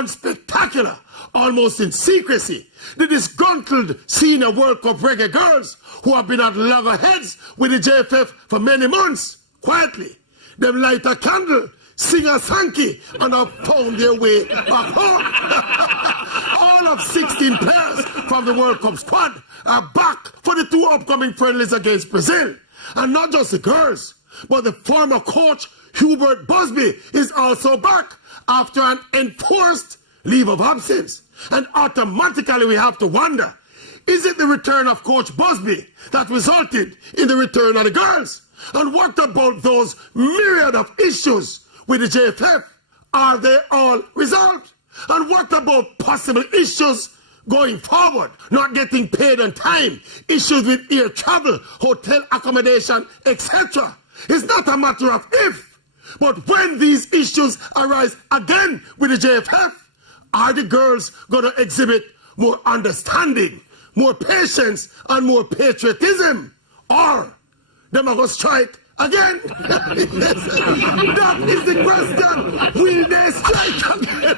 unspectacular, almost in secrecy, the disgruntled senior World Cup reggae girls who have been at loggerheads with the JFF for many months, quietly. Them light a candle, sing a Sanky, and have found their way back home. All of 16 players from the World Cup squad are back for the 2 upcoming friendlies against Brazil. And not just the girls, but the former coach Hubert Busby is also back after an enforced leave of absence. And automatically we have to wonder, is it the return of Coach Busby that resulted in the return of the girls? And what about those myriad of issues with the JFF? Are they all resolved? And what about possible issues going forward? Not getting paid on time, issues with air travel, hotel accommodation, etc. It's not a matter of if, but when these issues arise again with the JFF, are the girls going to exhibit more understanding, more patience, and more patriotism? Or them are going to strike again? That is the question. Will they strike again?